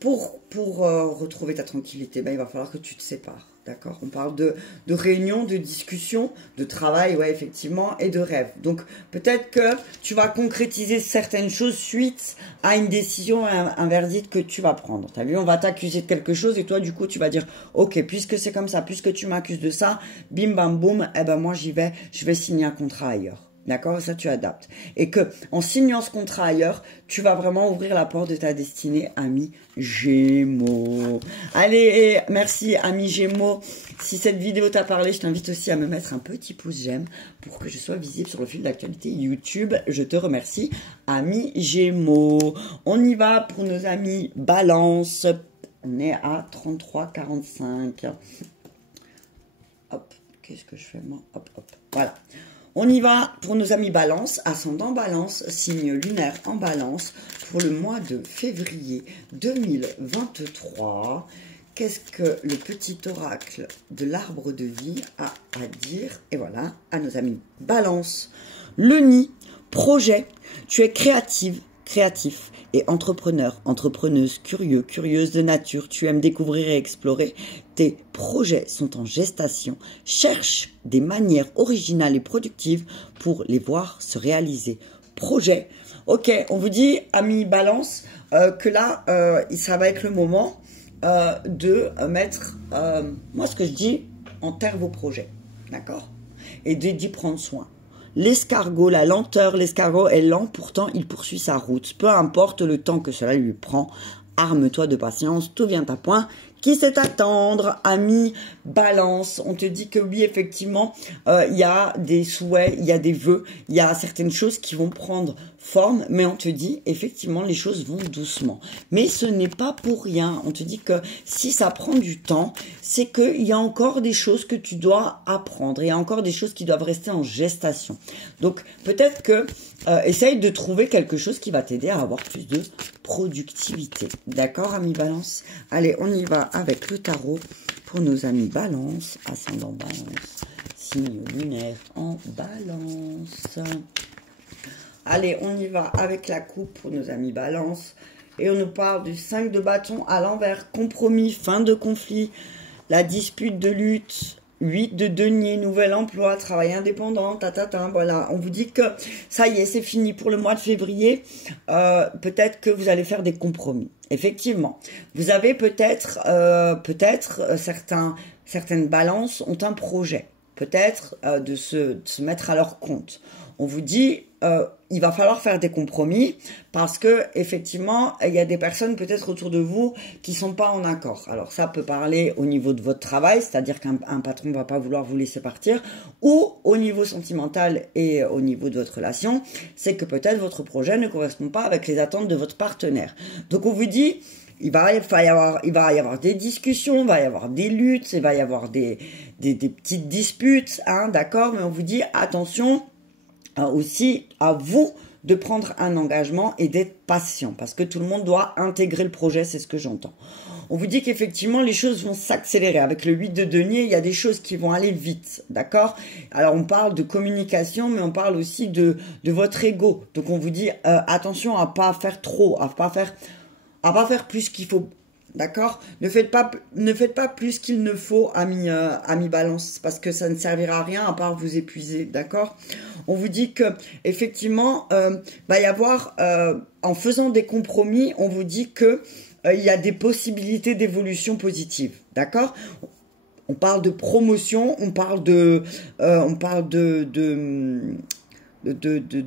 pour retrouver ta tranquillité, il va falloir que tu te sépares. D'accord? On parle de réunions, de discussions, de travail, ouais, effectivement, et de rêves. Donc, peut-être que tu vas concrétiser certaines choses suite à une décision, un verdict que tu vas prendre. T'as vu, on va t'accuser de quelque chose et toi, du coup, tu vas dire, ok, puisque c'est comme ça, puisque tu m'accuses de ça, bim, bam, boum, moi, je vais signer un contrat ailleurs. D'accord? Ça, tu adaptes. Et que, en signant ce contrat ailleurs, tu vas vraiment ouvrir la porte de ta destinée, ami Gémeaux. Allez, merci, ami Gémeaux. Si cette vidéo t'a parlé, je t'invite aussi à me mettre un petit pouce j'aime pour que je sois visible sur le fil d'actualité YouTube. Je te remercie, ami Gémeaux. On y va pour nos amis Balance. On est à 33,45. Hop, qu'est-ce que je fais, moi? Hop, hop, voilà. On y va pour nos amis Balance, ascendant Balance, signe lunaire en Balance, pour le mois de février 2023. Qu'est-ce que le petit oracle de l'arbre de vie a à dire? Et voilà, à nos amis Balance. Le nid, projet, tu es créative, créatif et entrepreneur, entrepreneuse, curieux, curieuse de nature, tu aimes découvrir et explorer, tes projets sont en gestation, cherche des manières originales et productives pour les voir se réaliser. Projet, ok, on vous dit, amis Balance, que là, ça va être le moment de mettre, moi ce que je dis, en terre vos projets, d'accord? Et d'y prendre soin. l'escargot, la lenteur. L'escargot est lent, pourtant il poursuit sa route. Peu importe le temps que cela lui prend, arme-toi de patience, tout vient à point. Qui sait attendre, ami Balance? On te dit que oui, effectivement, il y a des souhaits, il y a des vœux, il y a certaines choses qui vont prendre forme, mais on te dit, effectivement, les choses vont doucement. Mais ce n'est pas pour rien. On te dit que si ça prend du temps, c'est qu'il y a encore des choses que tu dois apprendre. Il y a encore des choses qui doivent rester en gestation. Donc, peut-être que essaye de trouver quelque chose qui va t'aider à avoir plus de productivité. D'accord, ami Balance? Allez, on y va avec le tarot pour nos amis Balance, ascendant Balance, signe lunaire en Balance. Allez, on y va avec la coupe pour nos amis Balance. Et on nous parle du 5 de bâton à l'envers, compromis, fin de conflit, la dispute de lutte, 8 de denier, nouvel emploi, travail indépendant, voilà. On vous dit que ça y est, c'est fini pour le mois de février. Peut-être que vous allez faire des compromis. Effectivement, vous avez peut-être certaines balances ont un projet, peut-être de se mettre à leur compte. On vous dit, il va falloir faire des compromis parce que effectivement, il y a des personnes peut-être autour de vous qui sont pas en accord. Alors ça peut parler au niveau de votre travail, c'est-à-dire qu'un patron va pas vouloir vous laisser partir, ou au niveau sentimental et au niveau de votre relation, c'est que peut-être votre projet ne correspond pas avec les attentes de votre partenaire. Donc on vous dit, il va y avoir des discussions, il va y avoir des luttes, il va y avoir des petites disputes, hein, d'accord, mais on vous dit attention. Aussi à vous de prendre un engagement et d'être patient parce que tout le monde doit intégrer le projet, c'est ce que j'entends. On vous dit qu'effectivement les choses vont s'accélérer. Avec le 8 de denier, il y a des choses qui vont aller vite, d'accord? Alors on parle de communication, mais on parle aussi de votre ego. Donc on vous dit attention à pas faire trop, à pas faire plus qu'il faut. D'accord? Ne faites pas plus qu'il ne faut, ami Balance, parce que ça ne servira à rien à part vous épuiser, d'accord? On vous dit que effectivement, va y avoir, en faisant des compromis, on vous dit que il y a des possibilités d'évolution positive, d'accord? On parle de promotion, on parle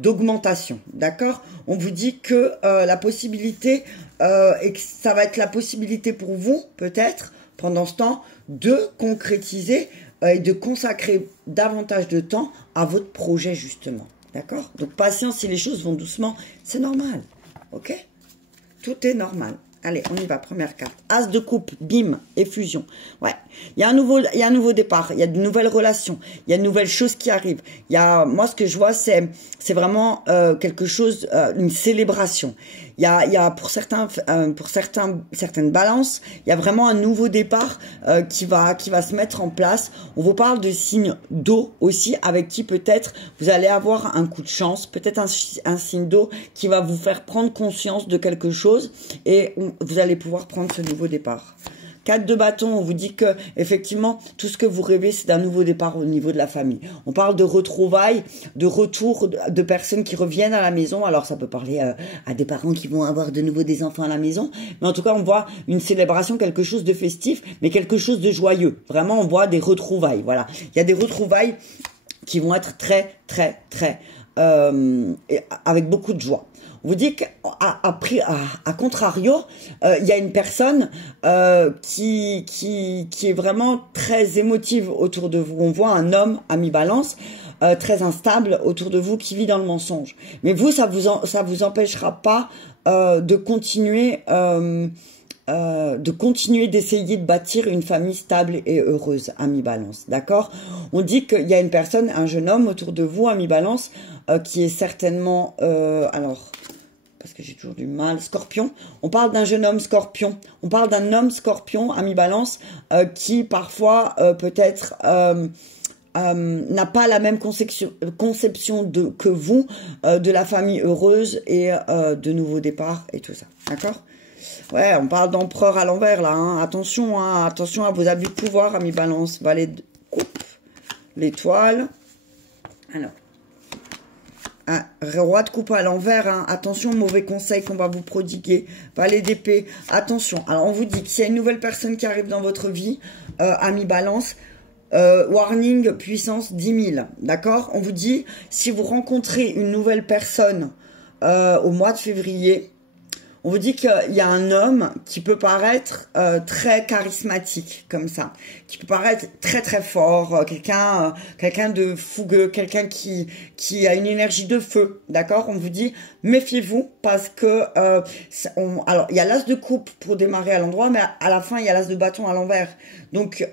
d'augmentation, d'accord? On vous dit que la possibilité et que ça va être la possibilité pour vous, peut-être, pendant ce temps, de concrétiser et de consacrer davantage de temps à votre projet, justement. D'accord? Donc, patience, si les choses vont doucement, c'est normal. Ok? Tout est normal. Allez, on y va, première carte. As de coupe, bim, effusion. Ouais, il y a un nouveau départ, il y a de nouvelles relations, il y a de nouvelles choses qui arrivent. Moi, ce que je vois, c'est vraiment quelque chose, une célébration. Il y a pour certaines balances, il y a vraiment un nouveau départ qui va se mettre en place. On vous parle de signes d'eau aussi, avec qui peut-être vous allez avoir un coup de chance, peut-être un signe d'eau qui va vous faire prendre conscience de quelque chose et vous allez pouvoir prendre ce nouveau départ. 4 de bâton, on vous dit que effectivement tout ce que vous rêvez, c'est d'un nouveau départ au niveau de la famille. On parle de retrouvailles, de retour de personnes qui reviennent à la maison. Alors ça peut parler à des parents qui vont avoir de nouveau des enfants à la maison, mais en tout cas on voit une célébration, quelque chose de festif, mais quelque chose de joyeux. Vraiment, on voit des retrouvailles. Voilà, il y a des retrouvailles qui vont être très avec beaucoup de joie. On vous dit qu'à contrario, il y a une personne qui est vraiment très émotive autour de vous. On voit un homme, ami Balance, très instable autour de vous, qui vit dans le mensonge. Mais vous, ça vous empêchera pas de continuer d'essayer de bâtir une famille stable et heureuse, ami Balance, d'accord? On dit qu'il y a une personne, un jeune homme autour de vous, ami Balance, qui est certainement, alors, parce que j'ai toujours du mal, Scorpion. On parle d'un jeune homme Scorpion. On parle d'un homme Scorpion, ami Balance, qui parfois peut-être n'a pas la même conception que vous de la famille heureuse et de nouveaux départs et tout ça, d'accord? Ouais, on parle d'empereur à l'envers là, hein. Attention à vos abus de pouvoir, ami Balance. Valet de coupe, l'étoile. Alors, roi de coupe à l'envers, hein. Attention aux mauvais conseils qu'on va vous prodiguer. Valet d'épée, attention. Alors, on vous dit qu'il y a une nouvelle personne qui arrive dans votre vie, ami Balance. Warning, puissance 10 000, d'accord? On vous dit, si vous rencontrez une nouvelle personne au mois de février, on vous dit qu'il y a un homme qui peut paraître très charismatique, comme ça, qui peut paraître très très fort, quelqu'un de fougueux, quelqu'un qui a une énergie de feu, d'accord? On vous dit, méfiez-vous, parce que, alors, il y a l'as de coupe pour démarrer à l'endroit, mais à la fin, il y a l'as de bâton à l'envers. Donc,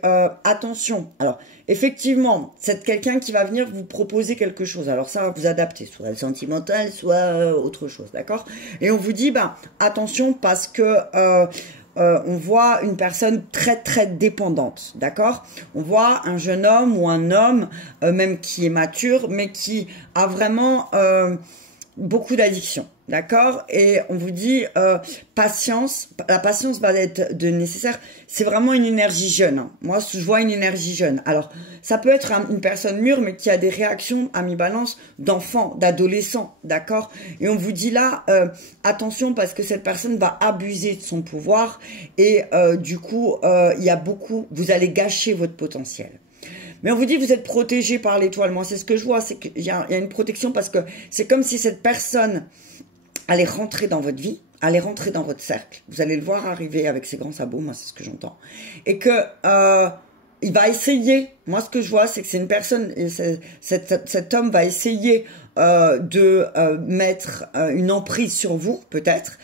attention. Alors, effectivement, c'est quelqu'un qui va venir vous proposer quelque chose. Alors ça va vous adapter, soit le sentimental, soit autre chose, d'accord? Et on vous dit, bah, attention parce que on voit une personne très très dépendante, d'accord? On voit un jeune homme ou un homme, même qui est mature, mais qui a vraiment beaucoup d'addiction, d'accord? Et on vous dit patience, la patience va être nécessaire. C'est vraiment une énergie jeune, hein. Moi, je vois une énergie jeune. Alors, ça peut être une personne mûre, mais qui a des réactions à mi-balance d'enfant, d'adolescent, d'accord? Et on vous dit là, attention parce que cette personne va abuser de son pouvoir et du coup, il y a beaucoup, vous allez gâcher votre potentiel. Mais on vous dit, vous êtes protégé par l'étoile. Moi, c'est ce que je vois, c'est qu'il y a une protection parce que c'est comme si cette personne allait rentrer dans votre vie, allait rentrer dans votre cercle. Vous allez le voir arriver avec ses grands sabots, moi, c'est ce que j'entends. Et que il va essayer, moi, ce que je vois, c'est que c'est une personne, et cet homme va essayer de mettre une emprise sur vous, peut-être,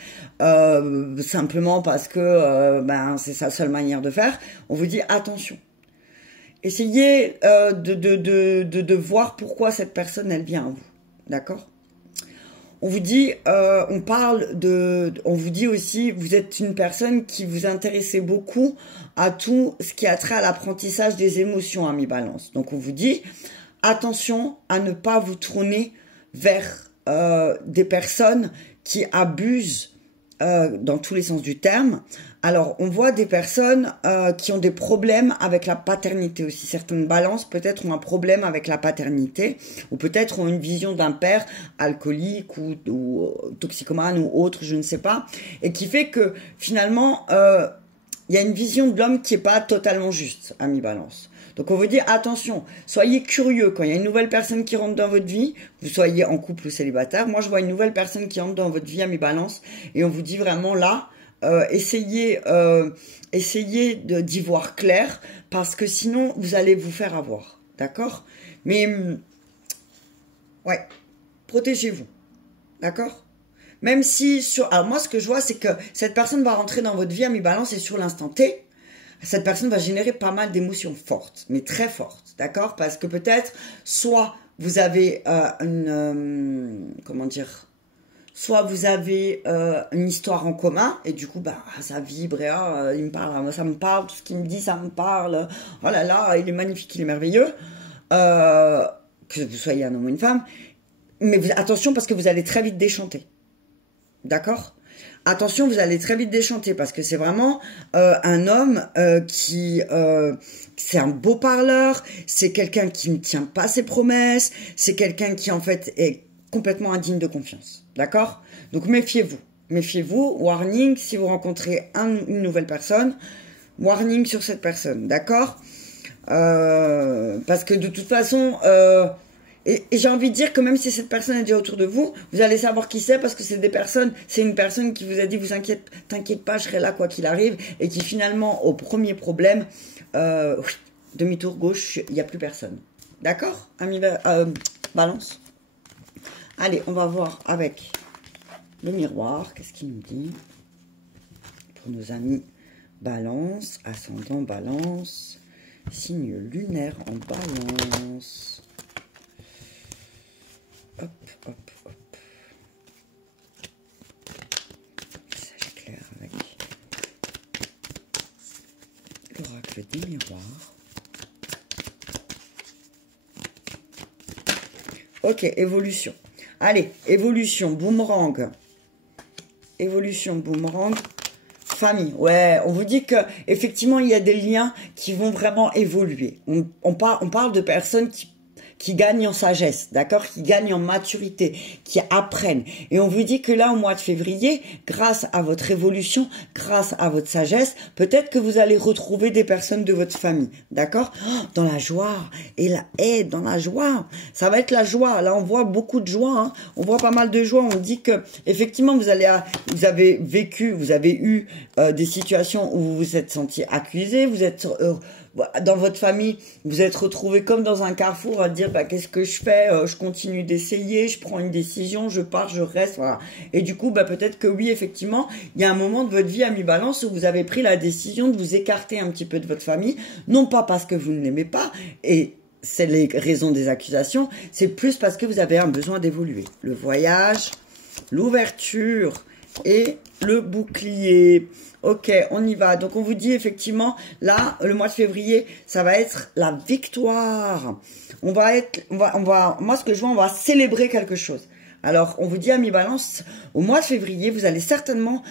simplement parce que ben, c'est sa seule manière de faire. On vous dit, attention. Essayez de voir pourquoi cette personne, elle vient à vous, d'accord? On vous dit, on vous dit aussi, vous êtes une personne qui vous intéressez beaucoup à tout ce qui a trait à l'apprentissage des émotions à mi-balance. Donc on vous dit, attention à ne pas vous tourner vers des personnes qui abusent dans tous les sens du terme. Alors, on voit des personnes qui ont des problèmes avec la paternité aussi. Certaines balances peut-être ont un problème avec la paternité ou peut-être ont une vision d'un père alcoolique ou toxicomane ou autre, je ne sais pas. Et qui fait que finalement, il y a une vision de l'homme qui n'est pas totalement juste à mi-balance. Donc on vous dit attention, soyez curieux quand il y a une nouvelle personne qui rentre dans votre vie, vous soyez en couple ou célibataire. Moi je vois une nouvelle personne qui rentre dans votre vie à mi-balance et on vous dit vraiment là, essayez d'y voir clair parce que sinon vous allez vous faire avoir, d'accord? Mais ouais, protégez-vous, d'accord? Même si alors moi ce que je vois c'est que cette personne va rentrer dans votre vie à mi-balance et sur l'instant T, cette personne va générer pas mal d'émotions fortes, mais très fortes, d'accord? Parce que peut-être, soit vous avez comment dire, soit vous avez une histoire en commun, et du coup, bah, ça vibre, et il me parle, ça me parle, tout ce qu'il me dit, ça me parle, oh là là, il est magnifique, il est merveilleux, que vous soyez un homme ou une femme, mais attention parce que vous allez très vite déchanter, d'accord? Attention, vous allez très vite déchanter parce que c'est vraiment un homme c'est un beau parleur, c'est quelqu'un qui ne tient pas ses promesses, c'est quelqu'un qui en fait est complètement indigne de confiance, d'accord? Donc méfiez-vous, méfiez-vous, warning, si vous rencontrez une nouvelle personne, warning sur cette personne, d'accord? Parce que de toute façon... Et j'ai envie de dire que même si cette personne est déjà autour de vous, vous allez savoir qui c'est parce que c'est une personne qui vous a dit t'inquiète pas, je serai là quoi qu'il arrive et qui finalement au premier problème, demi-tour gauche, il n'y a plus personne. D'accord, ami Balance. Allez, on va voir avec le miroir, qu'est-ce qu'il nous dit pour nos amis Balance, ascendant Balance, signe lunaire en Balance. Hop, hop, hop. Ça j'éclaire avec l'oracle des miroirs. Ok, évolution. Allez, évolution, boomerang. Évolution, boomerang. Famille. Ouais, on vous dit que effectivement il y a des liens qui vont vraiment évoluer. On parle de personnes qui gagnent en sagesse, d'accord, qui gagnent en maturité, qui apprennent. Et on vous dit que là, au mois de février, grâce à votre évolution, grâce à votre sagesse, peut-être que vous allez retrouver des personnes de votre famille, d'accord, dans la joie et la haine, dans la joie. Ça va être la joie. Là, on voit beaucoup de joie, hein. On voit pas mal de joie. On dit que effectivement, vous avez eu des situations où vous vous êtes senti accusé, vous êtes dans votre famille, vous êtes retrouvé comme dans un carrefour à dire bah, qu'est-ce que je fais, je continue d'essayer, je prends une décision, je pars, je reste, voilà. Et du coup, bah, peut-être que oui, effectivement, il y a un moment de votre vie à mi-balance où vous avez pris la décision de vous écarter un petit peu de votre famille, non pas parce que vous ne l'aimez pas, et c'est les raisons des accusations, c'est plus parce que vous avez un besoin d'évoluer. Le voyage, l'ouverture et le bouclier. Ok, on y va. Donc, on vous dit effectivement, là, le mois de février, ça va être la victoire. Moi, ce que je vois, on va célébrer quelque chose. Alors, on vous dit à mi-balance, au mois de février, vous allez certainement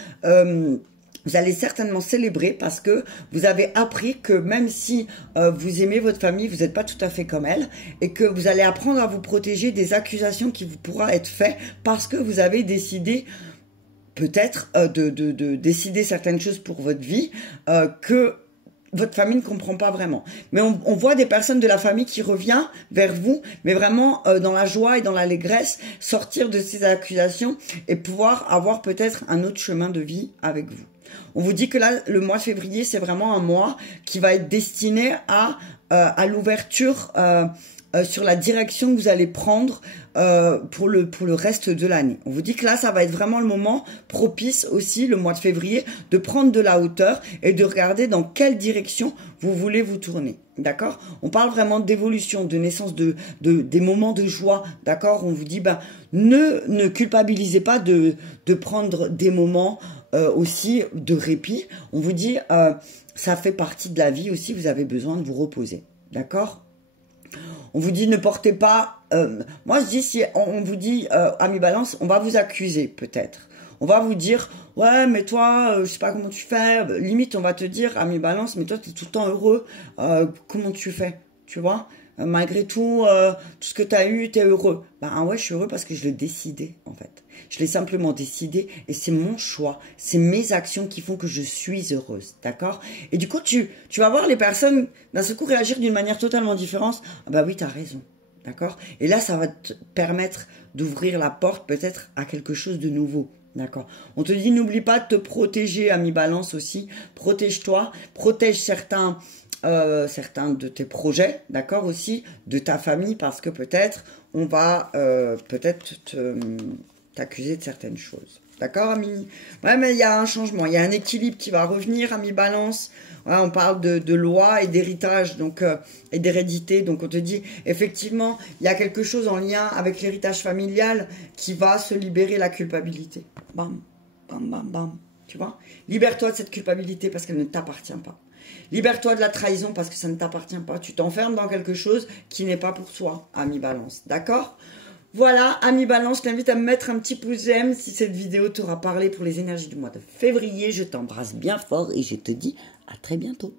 célébrer parce que vous avez appris que même si vous aimez votre famille, vous n'êtes pas tout à fait comme elle et que vous allez apprendre à vous protéger des accusations qui vous pourront être faites parce que vous avez décidé peut-être de décider certaines choses pour votre vie que votre famille ne comprend pas vraiment. Mais on voit des personnes de la famille qui reviennent vers vous, mais vraiment dans la joie et dans l'allégresse, sortir de ces accusations et pouvoir avoir peut-être un autre chemin de vie avec vous. On vous dit que là, le mois de février, c'est vraiment un mois qui va être destiné à l'ouverture sur la direction que vous allez prendre pour le reste de l'année. On vous dit que là, ça va être vraiment le moment propice aussi, le mois de février, de prendre de la hauteur et de regarder dans quelle direction vous voulez vous tourner. D'accord? On parle vraiment d'évolution, de naissance, des moments de joie. D'accord? On vous dit, ben, ne culpabilisez pas de prendre des moments aussi de répit. On vous dit, ça fait partie de la vie aussi, vous avez besoin de vous reposer. D'accord? On vous dit ne portez pas... moi, je dis, si on vous dit à mi-balance, on va vous accuser peut-être. On va vous dire, ouais, mais toi, je sais pas comment tu fais. Limite, on va te dire à mi-balance, mais toi, tu es tout le temps heureux. Comment tu fais? Tu vois? Malgré tout, tout ce que tu as eu, tu es heureux. Ben ouais, je suis heureux parce que je l'ai décidé, en fait. Je l'ai simplement décidé et c'est mon choix. C'est mes actions qui font que je suis heureuse, d'accord? Et du coup, tu vas voir les personnes d'un seul coup réagir d'une manière totalement différente. Ah bah oui, tu as raison, d'accord? Et là, ça va te permettre d'ouvrir la porte peut-être à quelque chose de nouveau. D'accord. On te dit, n'oublie pas de te protéger à mi-balance aussi. Protège-toi, protège certains de tes projets, d'accord, aussi, de ta famille, parce que peut-être, on va peut-être t'accuser de certaines choses. D'accord, Ami? Ouais, mais il y a un changement, il y a un équilibre qui va revenir à mi-balance. Ouais, on parle de loi et d'héritage, donc et d'hérédité. Donc on te dit, effectivement, il y a quelque chose en lien avec l'héritage familial qui va se libérer la culpabilité. Bam, bam, bam, bam. Tu vois? Libère-toi de cette culpabilité parce qu'elle ne t'appartient pas. Libère-toi de la trahison parce que ça ne t'appartient pas. Tu t'enfermes dans quelque chose qui n'est pas pour toi, à mi-balance. D'accord? Voilà, ami Balance, je t'invite à me mettre un petit pouce j'aime si cette vidéo t'aura parlé pour les énergies du mois de février. Je t'embrasse bien fort et je te dis à très bientôt.